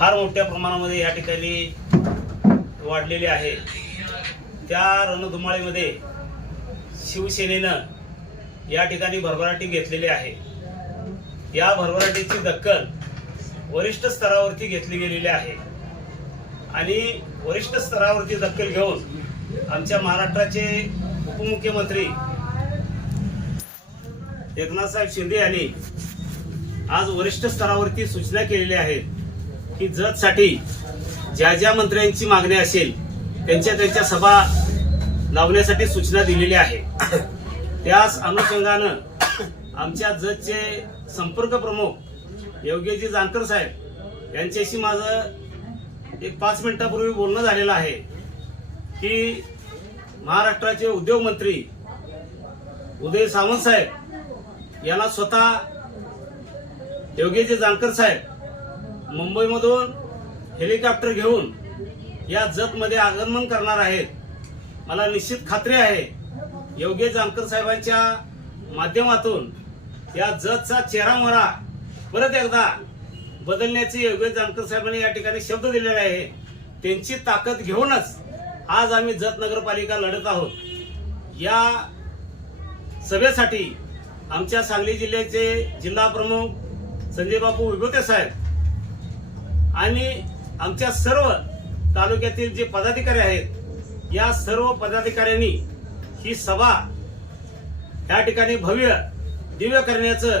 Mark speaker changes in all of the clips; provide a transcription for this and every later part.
Speaker 1: फार मोठ्या प्रमाणामध्ये या ठिकाणी वाढलेली आहे. त्या रणधुमाळीमध्ये शिवसेनेनं या ठिकाणी भरभराटी घेतलेली आहे. या भरभराटीची दक्कल वरिष्ठ स्तरावरती घेतली गेलेली आहे. आणि वरिष्ठ स्तरावरती दखल घेऊन आमच्या महाराष्ट्राचे उपमुख्यमंत्री एकनाथ साहेब शिंदे यांनी आज वरिष्ठ स्तरावरती सूचना केलेल्या आहेत. की जतसाठी ज्या ज्या मंत्र्यांची मागणी असेल त्यांच्या त्यांच्या सभा लावण्यासाठी सूचना दिलेली आहे. त्याच अनुषंगानं आमच्या जतचे संपर्क प्रमुख योगेशजी जानकर साहेब यांच्याशी माझं एक पाच मिनिटापूर्वी बोलणं झालेलं आहे की महाराष्ट्राचे उद्योग मंत्री उदय सावंत साहेब यांना स्वतः योगेशजी जानकर साहेब मुंबईमधून हेलिकॉप्टर घेऊन या जतमध्ये आगमन करणार आहेत. मला निश्चित खात्री आहे योगेश जानकर साहेबांच्या माध्यमातून या जतचा चेहरा मोहरा परत एकदा बदलण्याचे योगेश जानकर साहेबांनी या ठिकाणी शब्द दिलेला आहे. त्यांची ताकद घेऊनच आज आम्ही जत नगरपालिका लढत आहोत. या सभेसाठी आमच्या सांगली जिल्ह्याचे जिल्हा प्रमुख संजय बापू विभूते साहेब आणि आमच्या सर्व तालुक्यातील जे पदाधिकारी आहेत या सर्व पदाधिकाऱ्यांनी ही सभा या ठिकाणी भव्य दिव्य करण्याचं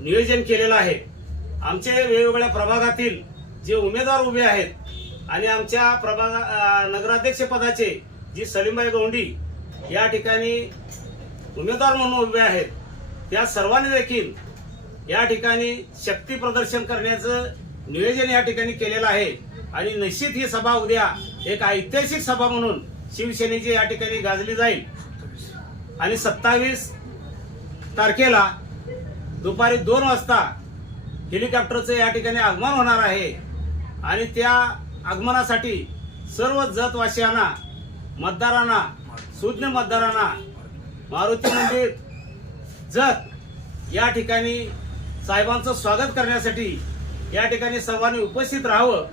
Speaker 1: नियोजन केलेलं आहे. आमचे वेगवेगळ्या प्रभागातील जे उमेदवार उभे आहेत आणि आमच्या प्रभाग नगराध्यक्ष पदाचे जी सलीमबाई गोंडी या ठिकाणी उमेदवार म्हणून उभे आहेत त्या सर्वांनी देखील या ठिकाणी शक्ती प्रदर्शन करण्याचं नियोजन या ठिकाणी केलेलं आहे. आणि निश्चित ही सभा उद्या एक ऐतिहासिक सभा म्हणून शिवसेनेची या ठिकाणी गाजली जाईल. आणि सत्तावीस तारखेला दुपारी दोन वाजता हेलिकॉप्टरचं या ठिकाणी आगमन होणार आहे. आणि त्या आगमनासाठी सर्व जतवासियांना मतदारांना सुज्ञ मतदारांना मारुती मंदिर जत या ठिकाणी साहेबांचं स्वागत करण्यासाठी या ठिकाणी सर्वांनी उपस्थित राहावं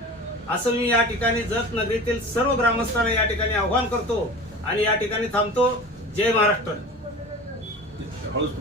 Speaker 1: असं मी या ठिकाणी जत नगरीतील सर्व ग्रामस्थांना या ठिकाणी आव्हान करतो आणि या ठिकाणी थांबतो. जय महाराष्ट्र.
Speaker 2: हळूच